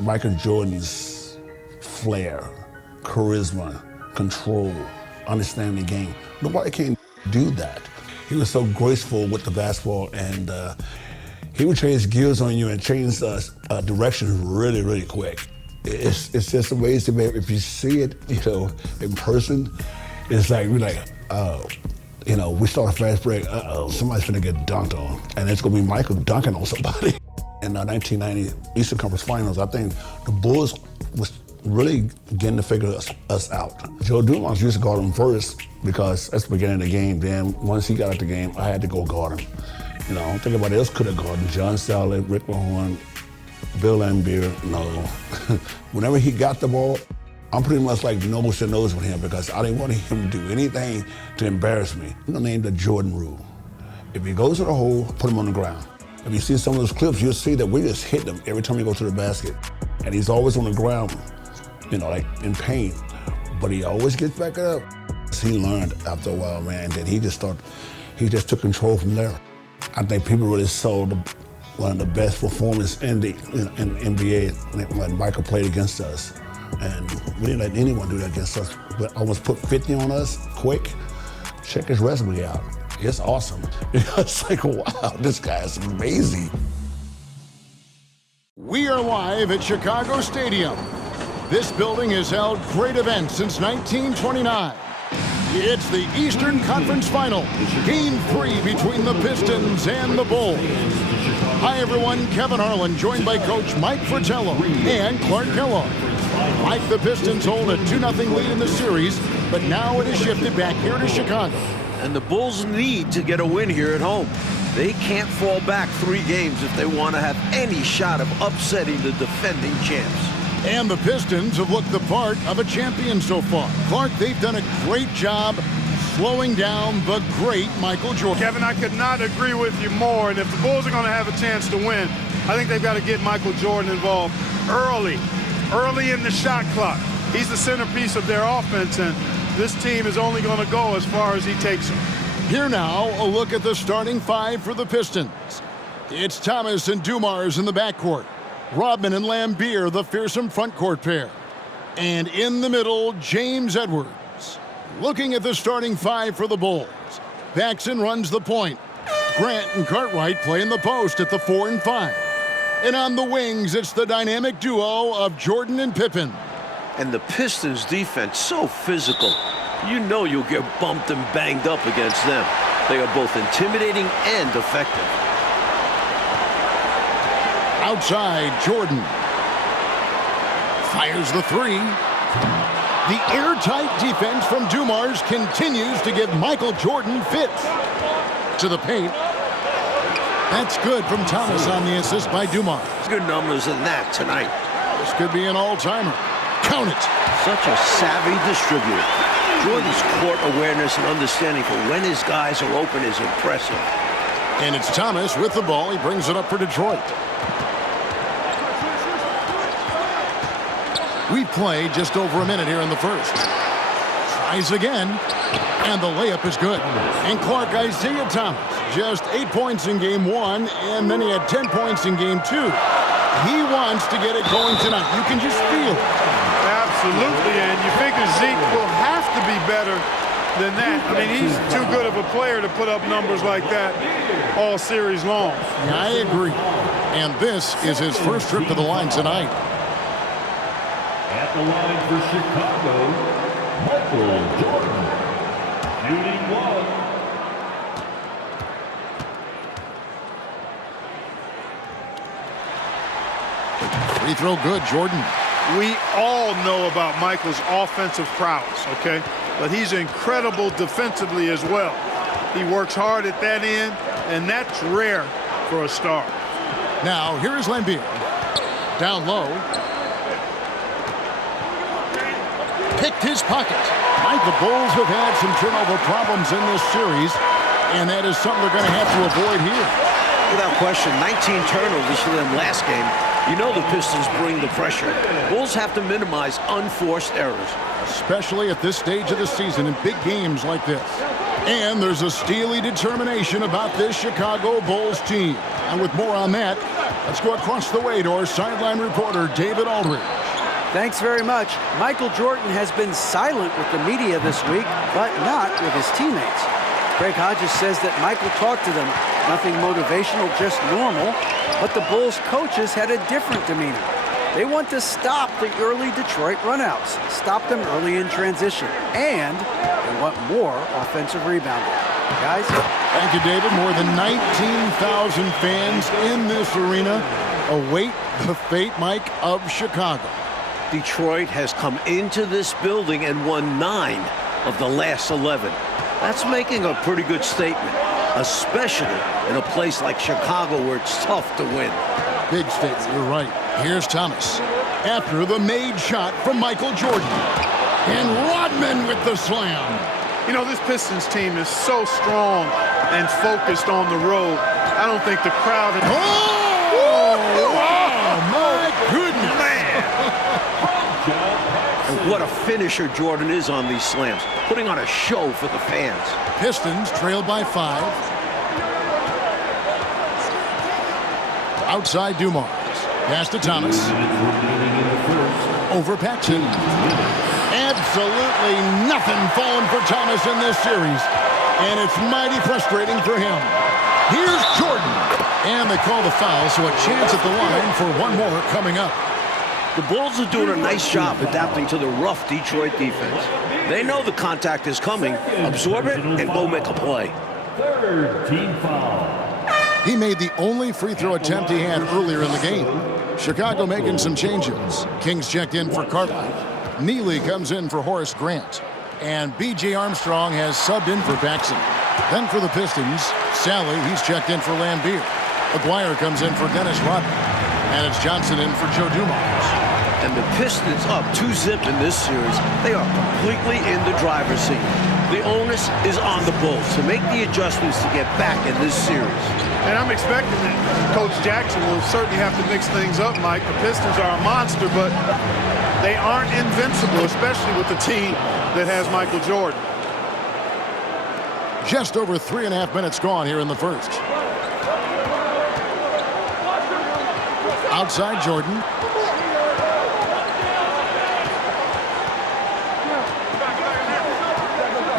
like Michael Jordan's flair, charisma, control, understanding the game. Nobody can do that. He was so graceful with the basketball, and he would change gears on you and change direction really, really quick. It's just amazing, man. If you see it, in person, it's like, we're like, oh, we start a fast break, somebody's gonna get dunked on, and it's gonna be Michael dunking on somebody. In the 1990 Eastern Conference Finals, I think the Bulls was really getting to figure us out. Joe Dumars used to guard him first because that's the beginning of the game. Then once he got out the game, I had to go guard him. I don't think anybody else could have guarded him. John Salley, Rick Mahorn, Bill Laimbeer, no. Whenever he got the ball, I'm pretty much like nose to nose with him because I didn't want him to do anything to embarrass me. I'm named the Jordan rule. If he goes to the hole, put him on the ground. If you see some of those clips, you'll see that we just hit him every time he goes to the basket. And he's always on the ground, like in pain. But he always gets back up. He learned after a while, man, that he just took control from there. I think people really saw one of the best performances in the NBA when Michael played against us. And we didn't let anyone do that against us. But almost put 50 on us quick. Check his resume out. It's awesome. It's like, wow, this guy is amazing. We are live at Chicago Stadium. This building has held great events since 1929. It's the Eastern Conference Final, Game 3 between the Pistons and the Bulls. Hi, everyone. Kevin Harlan, joined by Coach Mike Fratello and Clark Kellogg. Mike, the Pistons hold a 2-0 lead in the series, but now it has shifted back here to Chicago. And the Bulls need to get a win here at home. They can't fall back 3 games if they want to have any shot of upsetting the defending champs. And the Pistons have looked the part of a champion so far. Clark, they've done a great job slowing down the great Michael Jordan. Kevin, I could not agree with you more. And if the Bulls are going to have a chance to win, I think they've got to get Michael Jordan involved early in the shot clock. He's the centerpiece of their offense, and this team is only going to go as far as he takes them. Here now, a look at the starting 5 for the Pistons. It's Thomas and Dumars in the backcourt. Rodman and Laimbeer, the fearsome front court pair. And in the middle, James Edwards. Looking at the starting 5 for the Bulls. Paxson runs the point. Grant and Cartwright play in the post at the 4 and 5. And on the wings, it's the dynamic duo of Jordan and Pippen. And the Pistons defense so physical. You know you'll get bumped and banged up against them. They are both intimidating and effective. Outside, Jordan fires the 3. The airtight defense from Dumars continues to give Michael Jordan fits. To the paint. That's good from Thomas on the assist by Dumars. Good numbers in that tonight. This could be an all-timer. Count it. Such a savvy distributor. Jordan's court awareness and understanding for when his guys are open is impressive. And it's Thomas with the ball. He brings it up for Detroit. We played just over a minute here in the first. Tries again. And the layup is good. And Clark, Isiah Thomas, just 8 points in game 1, and then he had 10 points in game 2. He wants to get it going tonight. You can just feel it. Absolutely, and you figure Zeke will have to be better than that. I mean, he's too good of a player to put up numbers like that all series long. Yeah, I agree. And this is his first trip to the line tonight. At the line for Chicago, Michael Jordan. Shooting 1. Free throw good, Jordan. We all know about Michael's offensive prowess, okay? But he's incredible defensively as well. He works hard at that end, and that's rare for a star. Now, here is Laimbeer. Down low. Picked his pocket. The Bulls have had some turnover problems in this series, and that is something they're going to have to avoid here. Without question, 19 turnovers for them last game. You know the Pistons bring the pressure. Bulls have to minimize unforced errors. Especially at this stage of the season in big games like this. And there's a steely determination about this Chicago Bulls team. And with more on that, Let's go across the way to our sideline reporter, David Aldridge. Thanks very much. Michael Jordan has been silent with the media this week, but not with his teammates. Craig Hodges says that Michael talked to them. Nothing motivational, just normal. But the Bulls coaches had a different demeanor. They want to stop the early Detroit runouts, stop them early in transition, and they want more offensive rebounding. Guys? Thank you, David. More than 19,000 fans in this arena await the fate, Mike, of Chicago. Detroit has come into this building and won 9 of the last 11. That's making a pretty good statement, especially in a place like Chicago where it's tough to win. Big statement, you're right. Here's Thomas after the made shot from Michael Jordan. And Rodman with the slam. You know, this Pistons team is so strong and focused on the road. I don't think the crowd... My goodness. And what a finisher Jordan is on these slams, putting on a show for the fans. Pistons trail by 5. Outside Dumars. Pass to Thomas. Over Paxson. Absolutely nothing falling for Thomas in this series. And it's mighty frustrating for him. Here's Jordan. And they call the foul, so a chance at the line for one more coming up. The Bulls are doing a nice job adapting to the rough Detroit defense. They know the contact is coming, absorb it, and go make a play. Third team foul. He made the only free throw attempt he had earlier in the game. Chicago making some changes. Kings checked in for Cartwright. Neely comes in for Horace Grant. And B.J. Armstrong has subbed in for Paxson. Then for the Pistons, Sally, he's checked in for Lambeer. Aguirre comes in for Dennis Rodman. And it's Johnson in for Joe Dumars. And the Pistons up 2-zip in this series. They are completely in the driver's seat. The onus is on the Bulls to make the adjustments to get back in this series. And I'm expecting that Coach Jackson will certainly have to mix things up, Mike. The Pistons are a monster, but they aren't invincible, especially with the team that has Michael Jordan. Just over 3.5 minutes gone here in the first. Outside Jordan.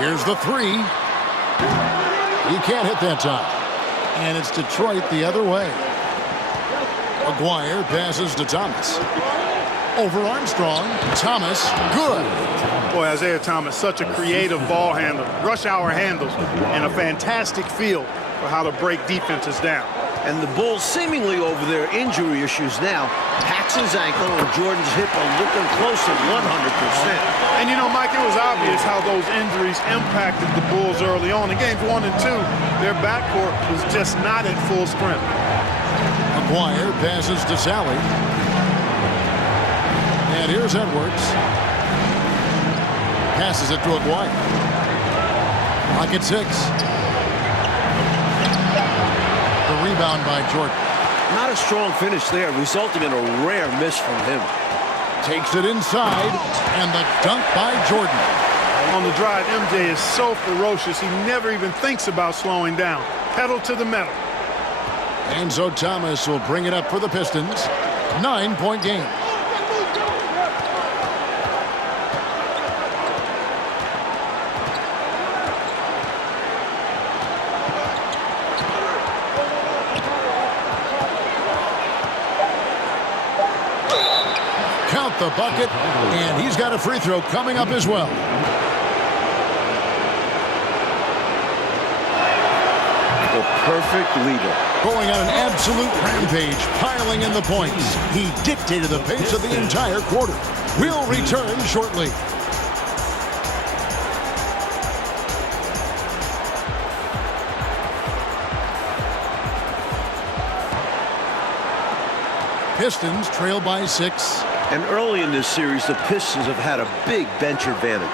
Here's the 3. He can't hit that time. And it's Detroit the other way. Aguirre passes to Thomas. Over Armstrong. Thomas, good. Boy, Isiah Thomas, such a creative ball handler. Rush hour handles and a fantastic feel for how to break defenses down. And the Bulls seemingly over their injury issues now. Paxson's ankle and Jordan's hip are looking close at 100%. And you know, Mike, it was obvious how those injuries impacted the Bulls early on. In games 1 and 2, their backcourt was just not at full strength. Aguirre passes to Sally. And here's Edwards. Passes it to Aguirre. Clock at 6. The rebound by Jordan. Not a strong finish there, resulting in a rare miss from him. Takes it inside, and the dunk by Jordan. On the drive, MJ is so ferocious, he never even thinks about slowing down. Pedal to the metal. And so Thomas will bring it up for the Pistons. 9-point game. Count the bucket, and he's got a free throw coming up as well. The perfect leader. Going on an absolute rampage, piling in the points. He dictated the pace of the entire quarter. We'll return shortly. Pistons trail by 6. And early in this series, the Pistons have had a big bench advantage.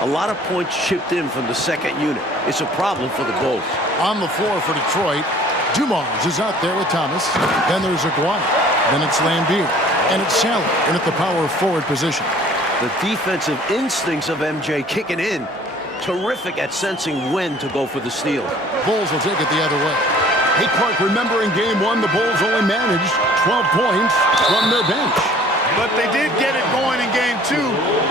A lot of points chipped in from the second unit. It's a problem for the Bulls. On the floor for Detroit, Dumars is out there with Thomas. Then there's Aguirre. Then it's Lambeer. And it's Sally in at the power forward position. The defensive instincts of MJ kicking in. Terrific at sensing when to go for the steal. Bulls will take it the other way. Hey, Clark, remember in Game 1, the Bulls only managed 12 points from their bench. But they did get it going in Game 2,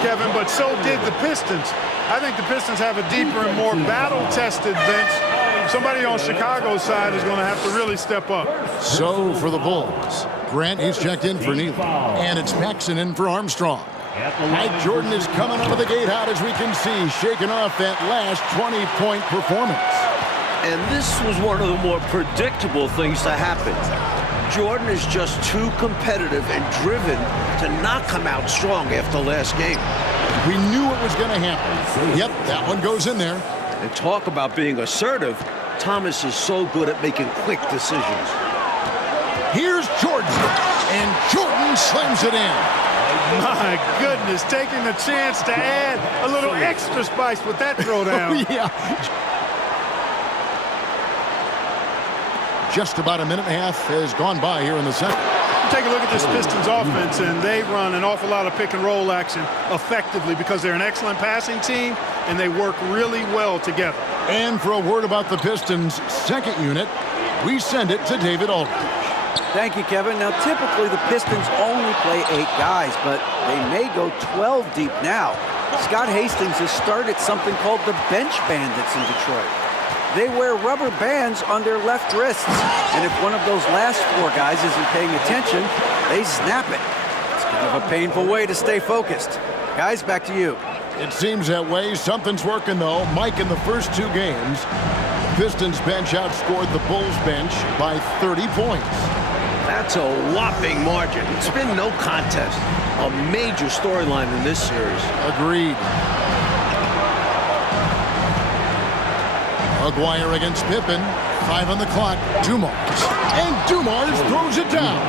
Kevin, but so did the Pistons. I think the Pistons have a deeper and more battle-tested bench. Somebody on Chicago's side is going to have to really step up. So for the Bulls, Grant, he's checked in for Neely. And it's Paxson in for Armstrong. Mike Jordan is coming out of the gate hot, as we can see, shaking off that last 20-point performance. And this was one of the more predictable things to happen. Jordan is just too competitive and driven to not come out strong after last game. We knew it was going to happen. Yep, that one goes in there. And talk about being assertive. Thomas is so good at making quick decisions. Here's Jordan, and Jordan slams it in. My goodness, taking the chance to add a little extra spice with that throwdown. Yeah. Just about a minute and a half has gone by here in the second. Take a look at this Pistons offense, and they run an awful lot of pick and roll action effectively because they're an excellent passing team, and they work really well together. And for a word about the Pistons' second unit, we send it to David Aldridge. Thank you, Kevin. Now, typically the Pistons only play 8 guys, but they may go 12 deep now. Scott Hastings has started something called the Bench Bandits in Detroit. They wear rubber bands on their left wrists, and if one of those last 4 guys isn't paying attention, they snap it. It's kind of a painful way to stay focused. Guys, back to you. It seems that way. Something's working, though. Mike, in the first 2 games, the Pistons bench outscored the Bulls bench by 30 points. That's a whopping margin. It's been no contest. A major storyline in this series. Agreed. Aguirre against Pippen. 5 on the clock. Dumars. And Dumars throws it down.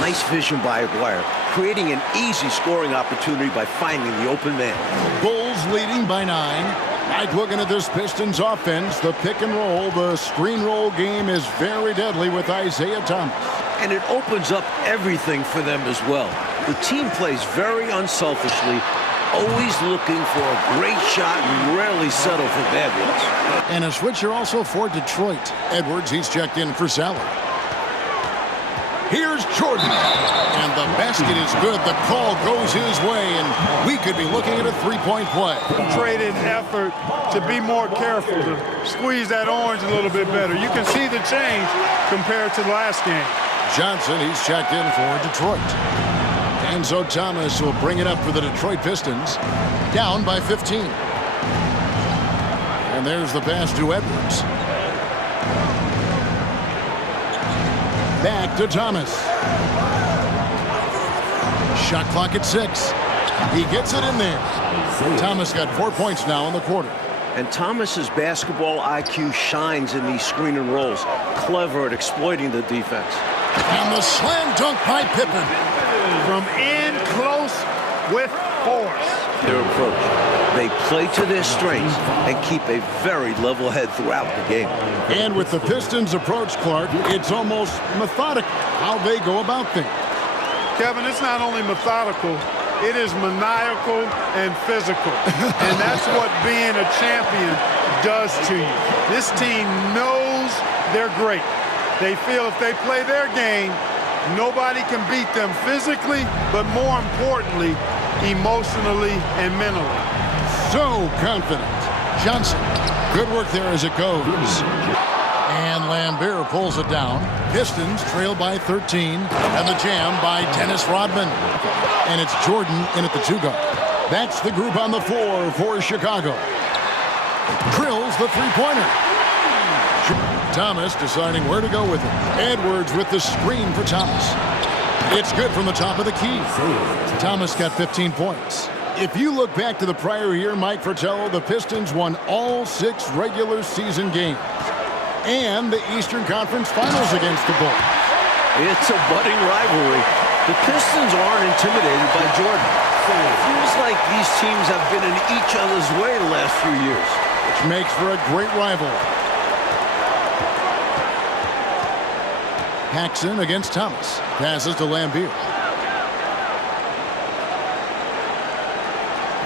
Nice vision by Aguirre, creating an easy scoring opportunity by finding the open man. Bulls leading by 9. Mike, looking at this Pistons offense, the pick and roll, the screen roll game is very deadly with Isiah Thomas. And it opens up everything for them as well. The team plays very unselfishly, always looking for a great shot and rarely settle for bad ones. And a switcher also for Detroit. Edwards, he's checked in for Sally. Here's Jordan. And the basket is good. The call goes his way, and we could be looking at a 3-point play. Traded effort to be more careful, to squeeze that orange a little bit better. You can see the change compared to the last game. Johnson, he's checked in for Detroit. And so Thomas will bring it up for the Detroit Pistons, down by 15. And there's the pass to Edwards. Back to Thomas. Shot clock at 6. He gets it in there. Thomas got 4 points now in the quarter. And Thomas's basketball IQ shines in these screen and rolls. Clever at exploiting the defense. And the slam dunk by Pippen. From in close with force. Their approach. They play to their strengths and keep a very level head throughout the game. And with the Pistons' approach, Clark, it's almost methodical how they go about things. Kevin, it's not only methodical, it is maniacal and physical. And that's what being a champion does to you. This team knows they're great. They feel if they play their game, nobody can beat them physically, but more importantly, emotionally and mentally. So confident. Johnson, good work there as it goes. And Lambert pulls it down. Pistons trail by 13, and the jam by Dennis Rodman. And it's Jordan in at the 2-guard. That's the group on the floor for Chicago. Drills the 3-pointer. Thomas deciding where to go with it. Edwards with the screen for Thomas. It's good from the top of the key. Thomas got 15 points. If you look back to the prior year, Mike Fratello, the Pistons won all 6 regular season games and the Eastern Conference Finals against the Bulls. It's a budding rivalry. The Pistons aren't intimidated by Jordan. It feels like these teams have been in each other's way the last few years. Which makes for a great rivalry. Paxson against Thomas. Passes to Lambert.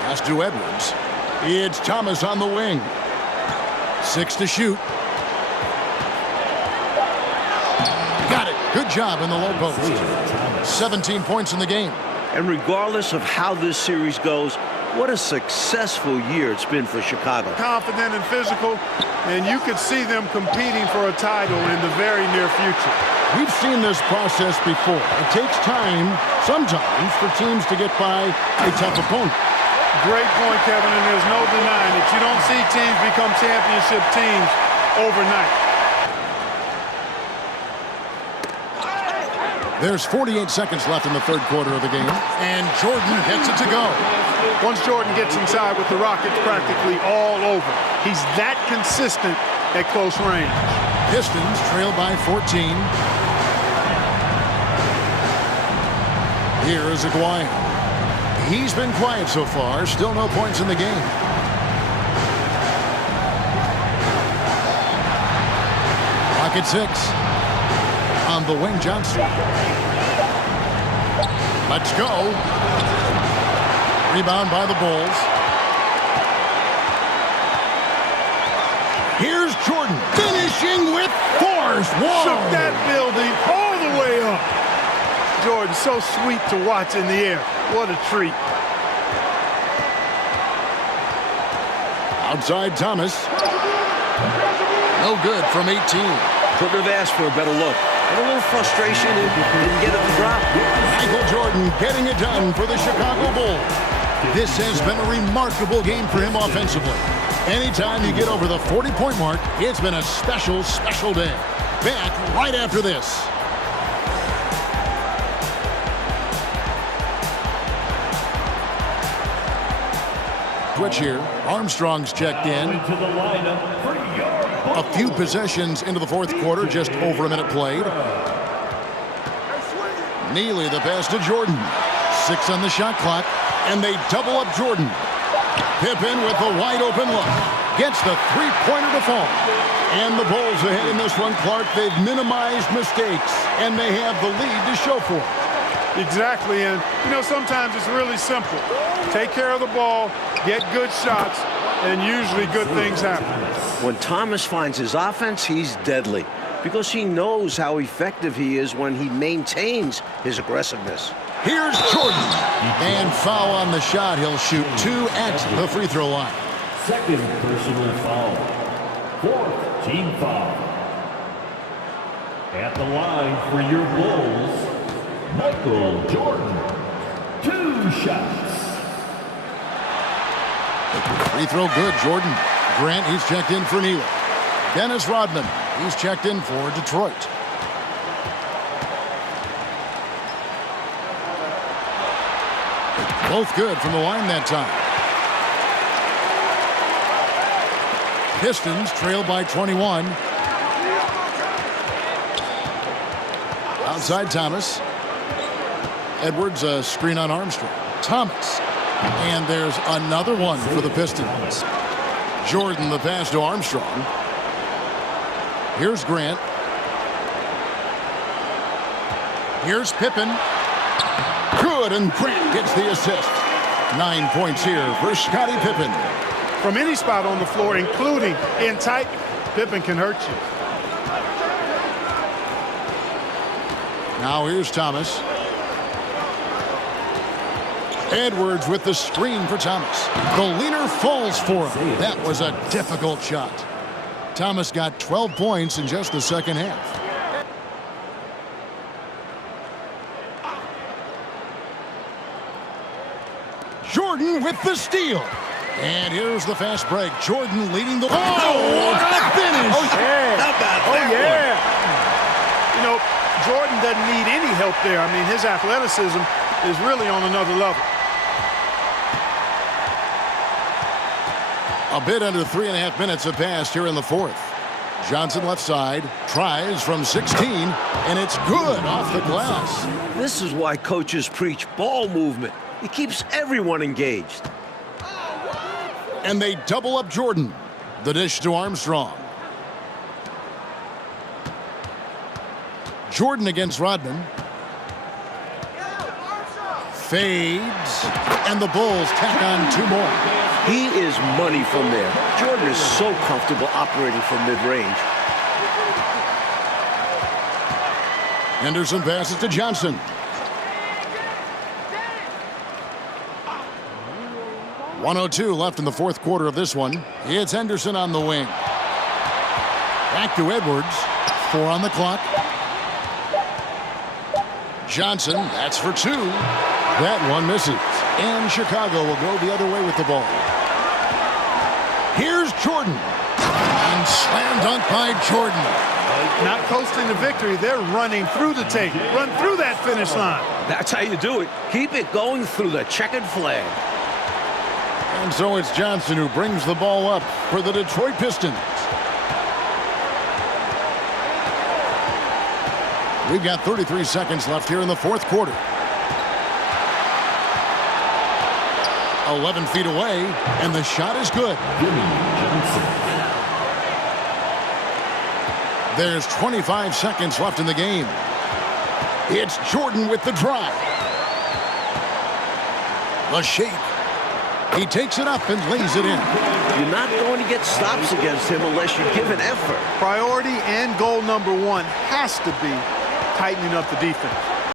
Pass to Edwards. It's Thomas on the wing. 6 to shoot. Got it. Good job in the low post. 17 points in the game. And regardless of how this series goes, what a successful year it's been for Chicago. Confident and physical, and you could see them competing for a title in the very near future. We've seen this process before. It takes time, sometimes, for teams to get by a tough opponent. Great point, Kevin, and there's no denying it. You don't see teams become championship teams overnight. There's 48 seconds left in the third quarter of the game, and Jordan gets it to go. Once Jordan gets inside with the Rockets practically all over, he's that consistent at close range. Pistons trail by 14. Here is Aguirre. He's been quiet so far, still no points in the game. Pocket 6. On the wing, Johnson. Let's go. Rebound by the Bulls. Here's Jordan finishing with force. Whoa. Shook that building all the way up. Jordan, so sweet to watch in the air. What a treat. Outside Thomas. No good from 18. Couldn't have asked for a better look. And a little frustration and didn't get it to drop. Michael Jordan getting it done for the Chicago Bulls. This has been a remarkable game for him offensively. Anytime you get over the 40-point mark, it's been a special, special day. Back right after this. Switch here. Armstrong's checked in. A few possessions into the fourth quarter, just over a minute played. Neely the pass to Jordan. 6 on the shot clock, and they double up Jordan. Pippen with the wide open look. Gets the three-pointer to fall. And the Bulls ahead in this one, Clark. They've minimized mistakes, and they have the lead to show for it. Exactly, and you know, sometimes it's really simple. Take care of the ball, get good shots, and usually good things happen. When Thomas finds his offense, he's deadly because he knows how effective he is when he maintains his aggressiveness. Here's Jordan. And foul on the shot. He'll shoot 2 at the free throw line. Second personal foul. Fourth team foul. At the line for your Bulls, Michael Jordan. 2 shots. Free throw good, Jordan. Grant, he's checked in for Neely. Dennis Rodman, he's checked in for Detroit. Both good from the line that time. Pistons trail by 21. Outside Thomas. Edwards, a screen on Armstrong. Thomas. And there's another one for the Pistons. Jordan the pass to Armstrong. Here's Grant. Here's Pippen. Good, and Grant gets the assist. 9 points here for Scottie Pippen. From any spot on the floor, including in tight, Pippen can hurt you. Now here's Thomas. Edwards with the screen for Thomas. The leader falls for him. That was a difficult shot. Thomas got 12 points in just the second half. Jordan with the steal. And here's the fast break. Jordan leading the... Oh, what a finish! Oh, yeah. How about Oh, that yeah. You know, Jordan doesn't need any help there. I mean, his athleticism is really on another level. A bit under 3.5 minutes have passed here in the fourth. Johnson left side, tries from 16, and it's good off the glass. This is why coaches preach ball movement. It keeps everyone engaged. And they double up Jordan. The dish to Armstrong. Jordan against Rodman. Fades. And the Bulls tack on 2 more. He is money from there. Jordan is so comfortable operating from mid-range. Henderson passes to Johnson. .102 left in the fourth quarter of this one. It's Henderson on the wing. Back to Edwards. 4 on the clock. Johnson, that's for 2. That one misses. And Chicago will go the other way with the ball. Here's Jordan. And slam dunk by Jordan. Not coasting to victory. They're running through the tape. Run through that finish line. That's how you do it. Keep it going through the checkered flag. And so it's Johnson who brings the ball up for the Detroit Pistons. We've got 33 seconds left here in the fourth quarter. 11 feet away, and the shot is good. There's 25 seconds left in the game. It's Jordan with the drive. The shake. He takes it up and lays it in. You're not going to get stops against him unless you give an effort. Priority and goal number 1 has to be tightening up the defense.